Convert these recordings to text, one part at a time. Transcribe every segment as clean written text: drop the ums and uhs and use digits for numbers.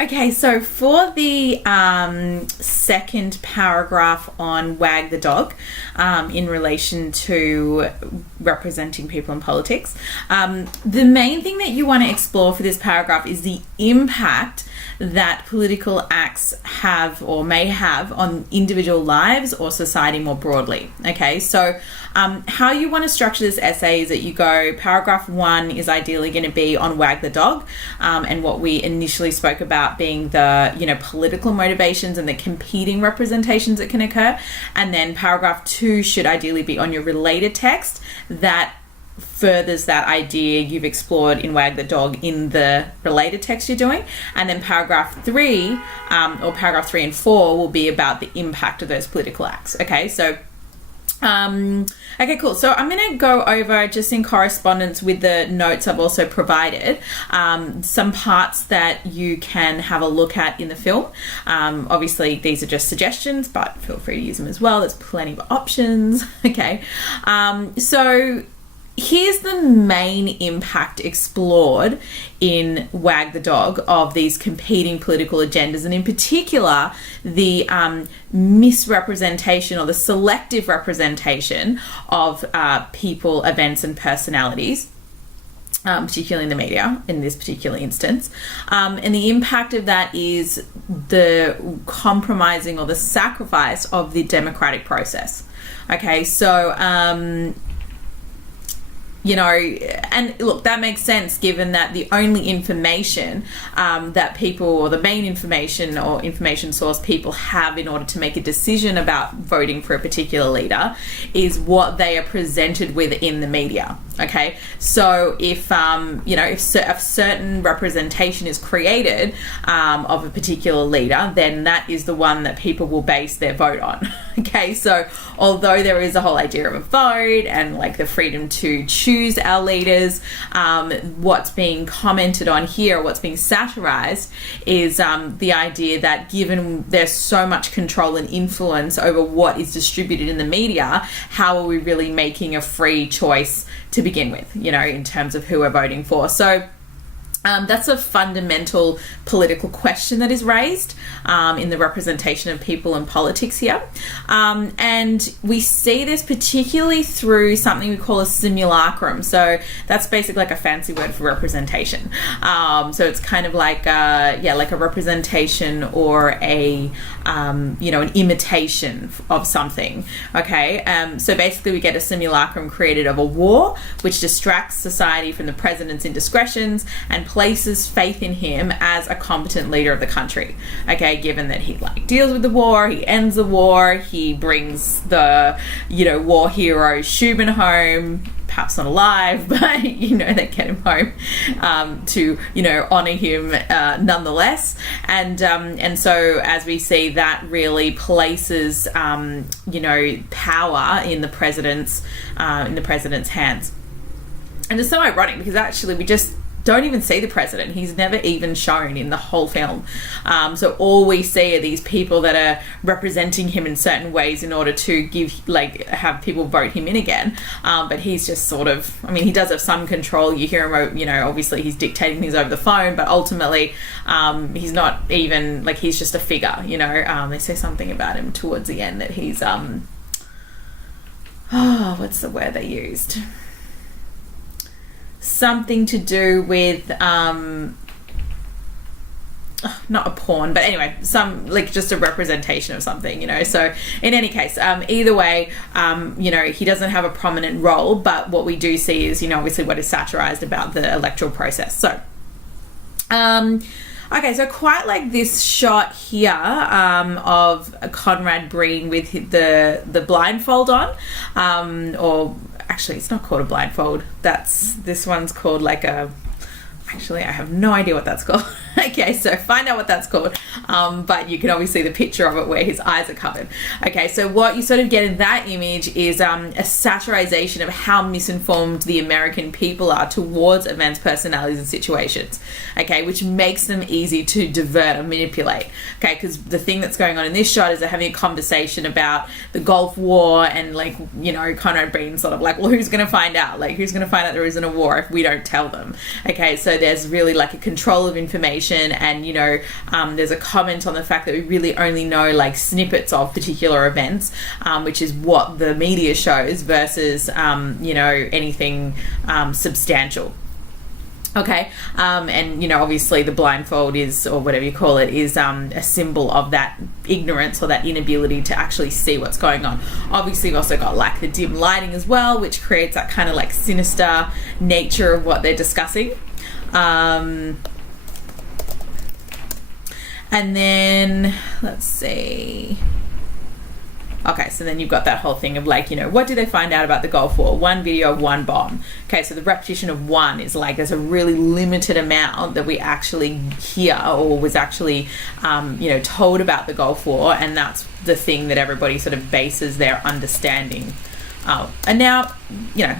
Okay, so for the second paragraph on Wag the Dog, in relation to representing people in politics, the main thing that you want to explore for this paragraph is the impact that political acts have or may have on individual lives or society more broadly. Okay, so how you want to structure this essay is that you go, paragraph 1 is ideally going to be on Wag the Dog, and what we initially spoke about being the, political motivations and the competing representations that can occur. And then paragraph 2 should ideally be on your related text that furthers that idea you've explored in Wag the Dog in the related text you're doing. And then paragraph 3 or paragraph 3 and 4 will be about the impact of those political acts. Okay, so okay, cool. So I'm going to go over, just in correspondence with the notes I've also provided, some parts that you can have a look at in the film. Obviously, these are just suggestions, but feel free to use them as well. There's plenty of options. Okay, so here's the main impact explored in Wag the Dog of these competing political agendas, and in particular the misrepresentation or the selective representation of people, events and personalities, particularly in the media in this particular instance. And the impact of that is the compromising or the sacrifice of the process. Okay, so and look, that makes sense given that the only information that people, or the main information or information source people have in order to make a decision about voting for a particular leader is what they are presented with in the media. Okay, so if a certain representation is created of a particular leader, then that is the one that people will base their vote on. Okay, so although there is a whole idea of a vote and like the freedom to choose our leaders, what's being commented on here, what's being satirized, is the idea that given there's so much control and influence over what is distributed in the media, how are we really making a free choice to begin with, in terms of who we're voting for? So that's a fundamental political question that is raised in the representation of people in politics here. And we see this particularly through something we call a simulacrum. So that's basically like a fancy word for representation. So it's kind of like like a representation or an imitation of something. Okay, so basically we get a simulacrum created of a war, which distracts society from the president's indiscretions and places faith in him as a competent leader of the country. Okay, given that he deals with the war, he ends the war, he brings the war hero Shubin home, perhaps not alive, but they get him home to honor him nonetheless. And so as we see, that really places power in the president's hands. And it's so ironic because actually we just don't even see the president. He's never even shown in the whole film. So all we see are these people that are representing him in certain ways in order to have people vote him in again. But he's just sort of, he does have some control. You hear him, obviously he's dictating things over the phone, but ultimately he's not even, he's just a figure, They say something about him towards the end that he's, what's the word they used? Something to do with not a pawn, but anyway, some just a representation of something, So in any case, either way, he doesn't have a prominent role, but what we do see is, obviously what is satirized about the electoral process. So okay, so quite like this shot here of Conrad Breen with the blindfold on, or actually it's not called a blindfold, this one's called actually I have no idea what that's called. Okay, so find out what that's called, but you can obviously see the picture of it where his eyes are covered. Okay, so what you sort of get in that image is a satirization of how misinformed the American people are towards events, personalities and situations, okay, which makes them easy to divert or manipulate. Okay, because the thing that's going on in this shot is they're having a conversation about the Gulf War, and Conrad Breen's sort of well, who's going to find out? Who's going to find out there isn't a war if we don't tell them? Okay, so there's really a control of information information, and there's a comment on the fact that we really only know like snippets of particular events, which is what the media shows versus anything substantial. Okay, and obviously the blindfold is, or whatever you call it, is a symbol of that ignorance or that inability to actually see what's going on. Obviously we've also got like the dim lighting as well, which creates that kind of like sinister nature of what they're discussing. And then let's see. Okay, so then you've got that whole thing of like, what do they find out about the Gulf War? One video, one bomb. Okay, so the repetition of one is like there's a really limited amount that we actually hear or was actually, told about the Gulf War, and that's the thing that everybody sort of bases their understanding. And now,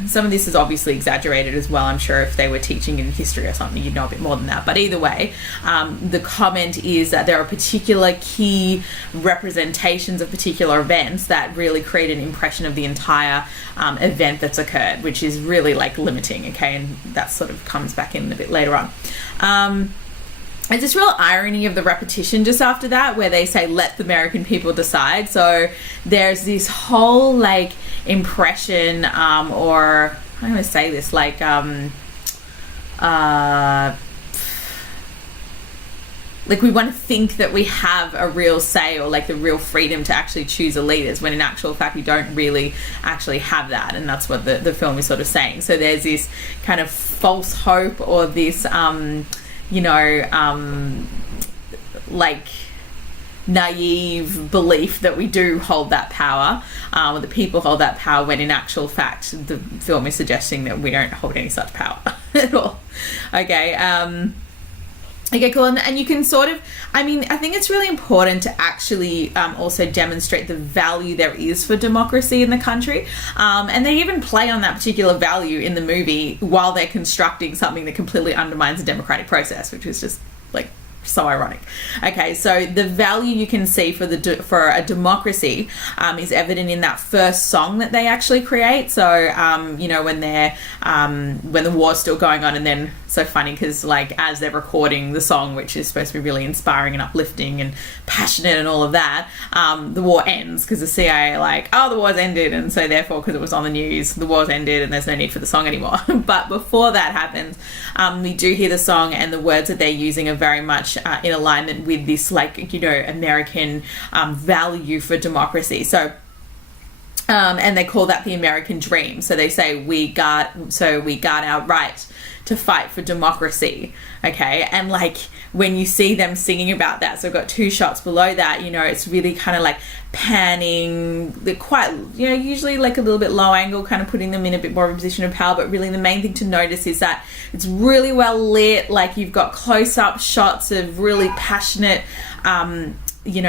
some of this is obviously exaggerated as well. I'm sure if they were teaching in history or something, you'd know a bit more than that. But either way, the comment is that there are particular key representations of particular events that really create an impression of the entire event that's occurred, which is really like limiting, okay? And that sort of comes back in a bit later on. There's this real irony of the repetition just after that, where they say, let the American people decide. So there's this whole like impression, or how do I say this? Like, like we want to think that we have a real say or like the real freedom to actually choose the leaders, when in actual fact we don't really actually have that. And that's what the film is sort of saying. So there's this kind of false hope, or this like naive belief that we do hold that power, or that people hold that power, when in actual fact the film is suggesting that we don't hold any such power at all. Okay, okay, cool. And you can sort of, I think it's really important to actually also demonstrate the value there is for democracy in the country. And they even play on that particular value in the movie while they're constructing something that completely undermines the democratic process, which is just like so ironic. Okay, so the value you can see for a democracy is evident in that first song that they actually create. So when they're when the war's still going on, and then so funny because like as they're recording the song, which is supposed to be really inspiring and uplifting and passionate and all of that, the war ends because the CIA are like, oh, the war's ended, and so therefore because it was on the news, the war's ended and there's no need for the song anymore. But before that happens, we do hear the song, and the words that they're using are very much in alignment with this like American value for democracy. So and they call that the American dream. So they say we got our right to fight for democracy. Okay, and like when you see them singing about that, so I've got two shots below that, it's really kind of like panning. They're quite, usually like a little bit low angle, kind of putting them in a bit more of a position of power. But really the main thing to notice is that it's really well lit. Like you've got close-up shots of really passionate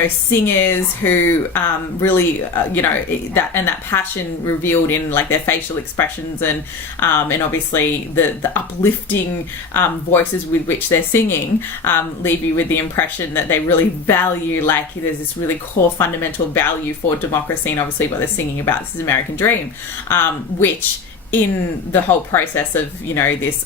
singers who really that passion revealed in like their facial expressions, and obviously the uplifting voices with which they're singing leave you with the impression that they really value, like there's this really core fundamental value for democracy. And obviously what they're singing about, this is American dream, which in the whole process of this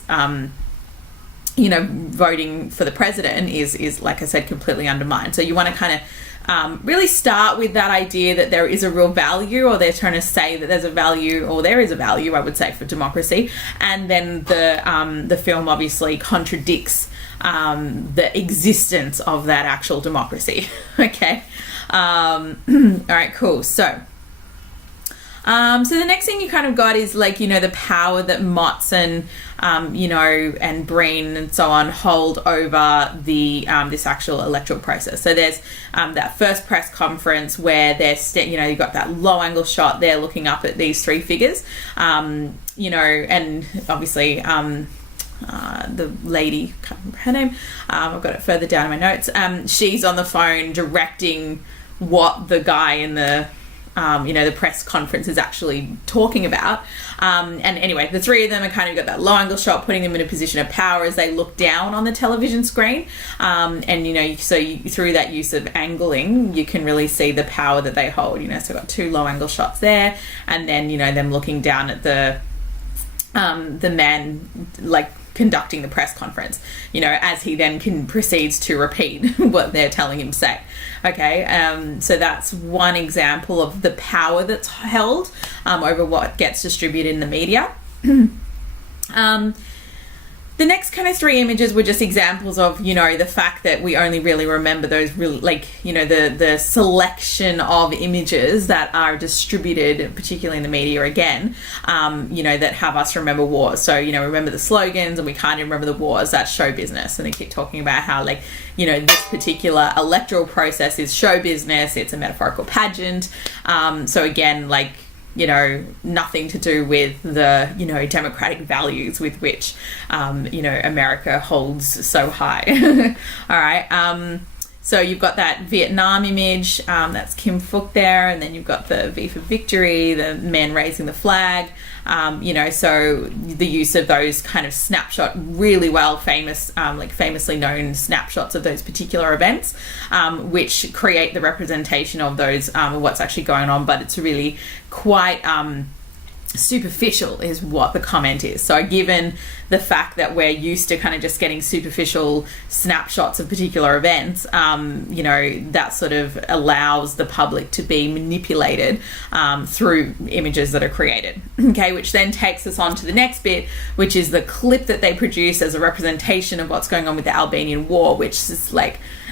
voting for the president is like I said, completely undermined. So you want to kind of really start with that idea that there is a real value, or they're trying to say that there's a value, or there is a value, I would say, for democracy. And then the film obviously contradicts the existence of that actual democracy. Okay. All right, cool. So the next thing you kind of got is like, the power that Motts and, and Breen and so on hold over the, this actual electoral process. So there's, that first press conference where they're, you've got that low angle shot there looking up at these three figures, and obviously, the lady, can't remember her name, I've got it further down in my notes, she's on the phone directing what the guy in the press conference is actually talking about. And anyway, the three of them are kind of got that low angle shot, putting them in a position of power as they look down on the television screen. Through that use of angling, you can really see the power that they hold, so I've got two low angle shots there. And then, them looking down at the man, like conducting the press conference, as he then proceeds to repeat what they're telling him to say. Okay, so that's one example of the power that's held over what gets distributed in the media. The next kind of 3 images were just examples of, the fact that we only really remember those really, the selection of images that are distributed, particularly in the media again, that have us remember wars. So, remember the slogans and we can't even remember the wars. That's show business. And they keep talking about how, this particular electoral process is show business. It's a metaphorical pageant. So again, nothing to do with the, democratic values with which, America holds so high. All right. So you've got that Vietnam image, that's Kim Phuc there, and then you've got the V for Victory, the men raising the flag, so the use of those kind of snapshot, really well famously known snapshots of those particular events, which create the representation of those, what's actually going on, but it's really quite superficial is what the comment is. So given the fact that we're used to kind of just getting superficial snapshots of particular events, that sort of allows the public to be manipulated through images that are created. Okay, which then takes us on to the next bit, which is the clip that they produce as a representation of what's going on with the Albanian war, which is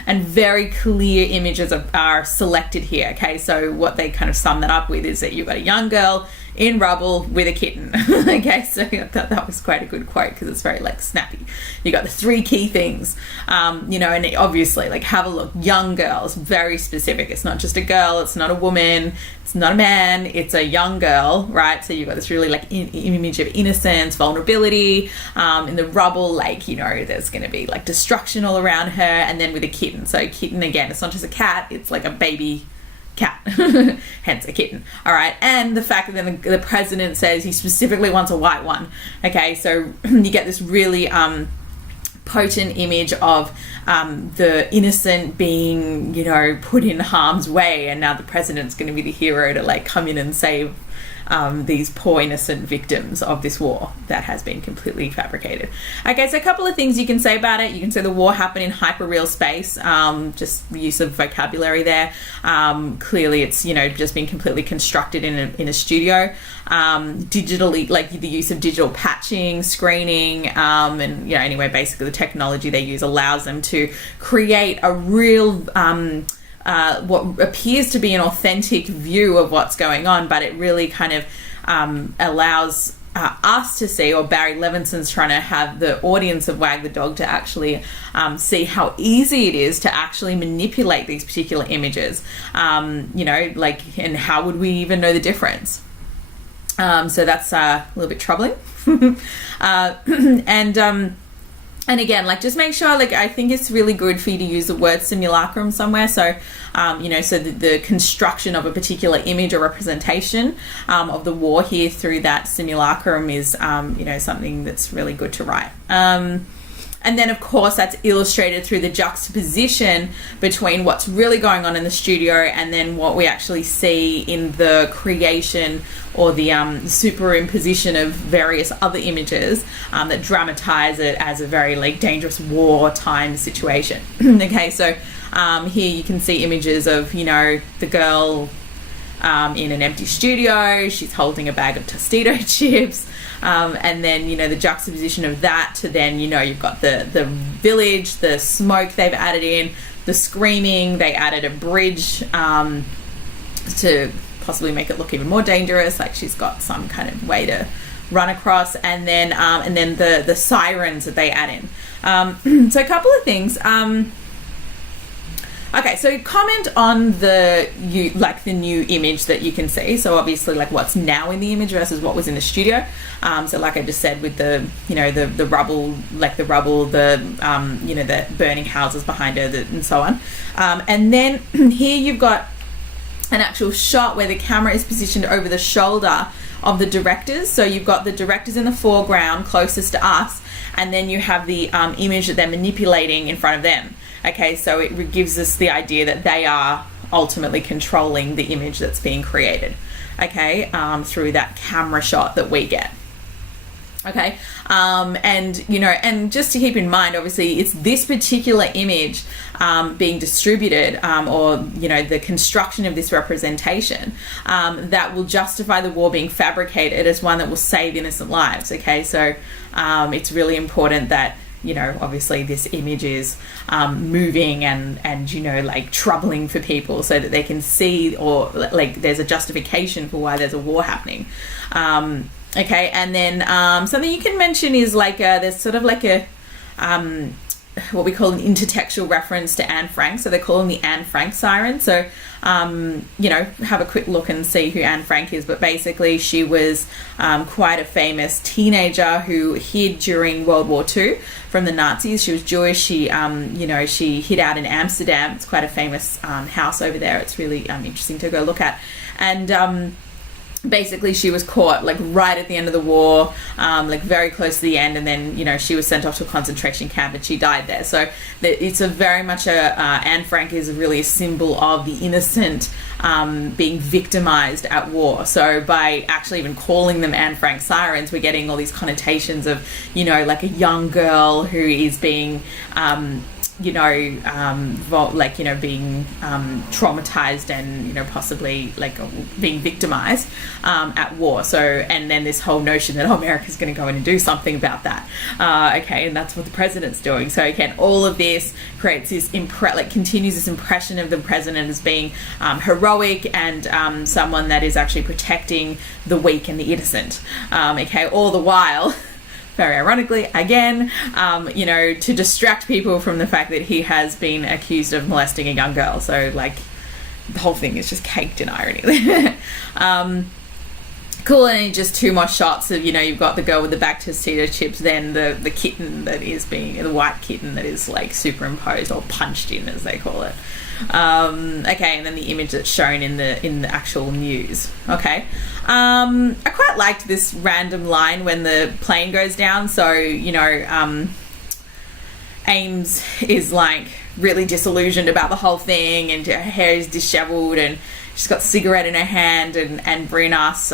and very clear images are selected here. Okay, so what they kind of sum that up with is that you've got a young girl in rubble with a kitten. Okay, so I thought that was quite a good quote because it's very snappy. You got the 3 key things, and it obviously have a look. Young girl is very specific. It's not just a girl. It's not a woman. It's not a man. It's a young girl, right? So you've got this really image of innocence, vulnerability. In the rubble, there's going to be destruction all around her, and then with a kitten. So kitten again, it's not just a cat. It's a baby cat, hence a kitten. All right, and the fact that then the president says he specifically wants a white one. Okay, so you get this really potent image of the innocent being, put in harm's way, and now the president's going to be the hero to come in and save these poor innocent victims of this war that has been completely fabricated. Okay, so a couple of things you can say about it. You can say the war happened in hyper-real space, just the use of vocabulary there. Clearly it's, just been completely constructed in a studio. Digitally, the use of digital patching, screening, and, anyway, basically the technology they use allows them to create a real what appears to be an authentic view of what's going on, but it really kind of allows us to see, or Barry Levinson's trying to have the audience of Wag the Dog to actually see how easy it is to actually manipulate these particular images, and how would we even know the difference? So that's a little bit troubling. And again, just make sure, I think it's really good for you to use the word simulacrum somewhere. So, so the construction of a particular image or representation of the war here through that simulacrum is, something that's really good to write. And then, of course, that's illustrated through the juxtaposition between what's really going on in the studio and then what we actually see in the creation or the superimposition of various other images that dramatize it as a very dangerous wartime situation. Okay, so here you can see images of, the girl in an empty studio. She's holding a bag of Tostito chips. And then, the juxtaposition of that to then, you've got the village, the smoke they've added in, the screaming. They added a bridge to possibly make it look even more dangerous, she's got some kind of way to run across, and then the sirens that they add in. So a couple of things. Okay, so comment on the new image that you can see. So obviously, what's now in the image versus what was in the studio. So like I just said, with the the rubble, the burning houses behind her, and so on. And then here you've got an actual shot where the camera is positioned over the shoulder of the directors. So you've got the directors in the foreground closest to us, and then you have the image that they're manipulating in front of them. Okay, so it gives us the idea that they are ultimately controlling the image that's being created, okay, through that camera shot that we get. Okay, and and just to keep in mind, obviously, it's this particular image being distributed, or the construction of this representation that will justify the war being fabricated as one that will save innocent lives. Okay, so it's really important that obviously this image is moving and like troubling for people so that they can see, or like there's a justification for why there's a war happening. Okay, and then something you can mention is like there's sort of like a what we call an intertextual reference to Anne Frank. So they call them the Anne Frank siren. So have a quick look and see who Anne Frank is. But basically, she was quite a famous teenager who hid during World War II from the Nazis. She was Jewish. She she hid out in Amsterdam. It's quite a famous house over there. It's really interesting to go look at. And basically she was caught like right at the end of the war, like very close to the end, and then she was sent off to a concentration camp and she died there. So it's a very much Anne Frank is really a symbol of the innocent being victimized at war. So by actually even calling them Anne Frank sirens, we're getting all these connotations of like a young girl who is being being traumatized and possibly like being victimized at war. So, and then this whole notion that America's going to go in and do something about that. Okay, and that's what the president's doing. So again, all of this creates this continues this impression of the president as being heroic and someone that is actually protecting the weak and the innocent. Okay, all the while, very ironically, again, to distract people from the fact that he has been accused of molesting a young girl. So, like, the whole thing is just caked in irony. Cool, and just two more shots of, you've got the girl with the baked potato chips, then the kitten that is the white kitten that is, like, superimposed or punched in, as they call it. Okay, and then the image that's shown in the actual news. Okay, I quite liked this random line when the plane goes down. So Ames is like really disillusioned about the whole thing, and her hair is disheveled, and she's got a cigarette in her hand, and Breen asks,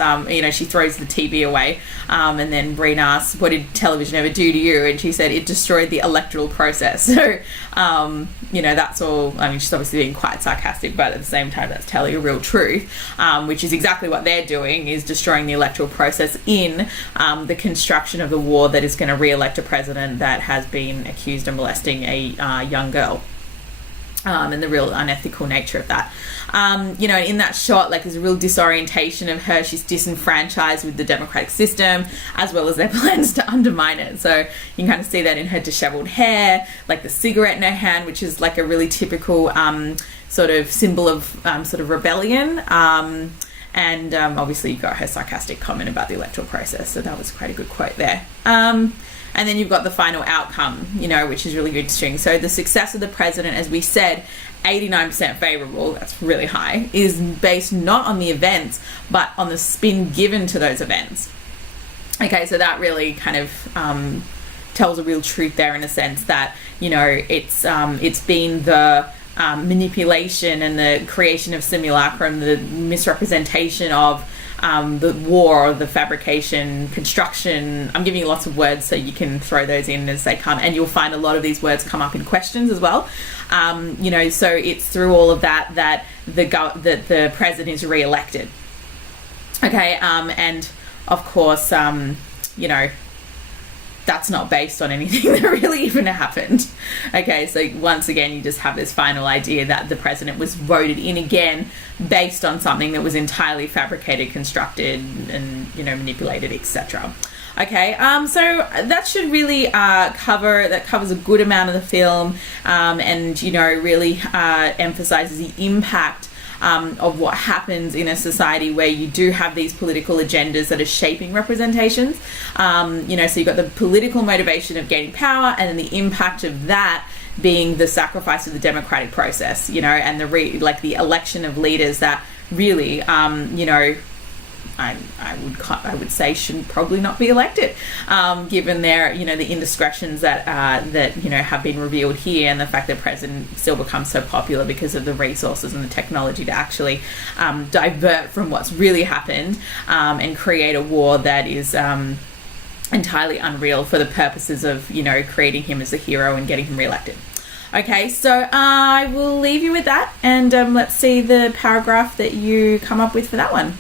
she throws the TV away, and then Breen asks, what did television ever do to you? And she said, it destroyed the electoral process. So, that's all. I mean, she's obviously being quite sarcastic, but at the same time, that's telling a real truth, which is exactly what they're doing, is destroying the electoral process in the construction of the war that is going to re-elect a president that has been accused of molesting a young girl. And the real unethical nature of that. In that shot, like, there's a real disorientation of her. She's disenfranchised with the democratic system, as well as their plans to undermine it. So you can kind of see that in her disheveled hair, like the cigarette in her hand, which is like a really typical sort of symbol of sort of rebellion. And obviously you've got her sarcastic comment about the electoral process. So that was quite a good quote there. And then you've got the final outcome, which is really interesting. So the success of the president, as we said, 89% favorable, that's really high, is based not on the events, but on the spin given to those events. Okay, so that really kind of tells a real truth there, in a sense that, it's been the manipulation and the creation of simulacrum, the misrepresentation of the war, or the fabrication, construction. I'm giving you lots of words so you can throw those in as they come, and you'll find a lot of these words come up in questions as well. So it's through all of that the president is re-elected. Okay, and of course, that's not based on anything that really even happened. Okay, so once again, you just have this final idea that the president was voted in again based on something that was entirely fabricated, constructed, and manipulated, etc. Okay, so that should really covers a good amount of the film, and really emphasizes the impact of what happens in a society where you do have these political agendas that are shaping representations. So you've got the political motivation of gaining power, and then the impact of that being the sacrifice of the democratic process, and the election of leaders that really, I would say shouldn't probably not be elected, given their the indiscretions that have been revealed here, and the fact that president still becomes so popular because of the resources and the technology to actually divert from what's really happened, and create a war that is entirely unreal for the purposes of, you know, creating him as a hero and getting him reelected. Okay, so I will leave you with that, and let's see the paragraph that you come up with for that one.